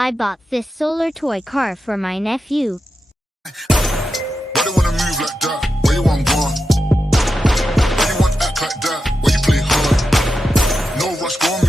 I bought this solar toy car for my nephew. Why they wanna move like that? Where you want gone? Why you want act like that? Why you play hard? No rush, go on.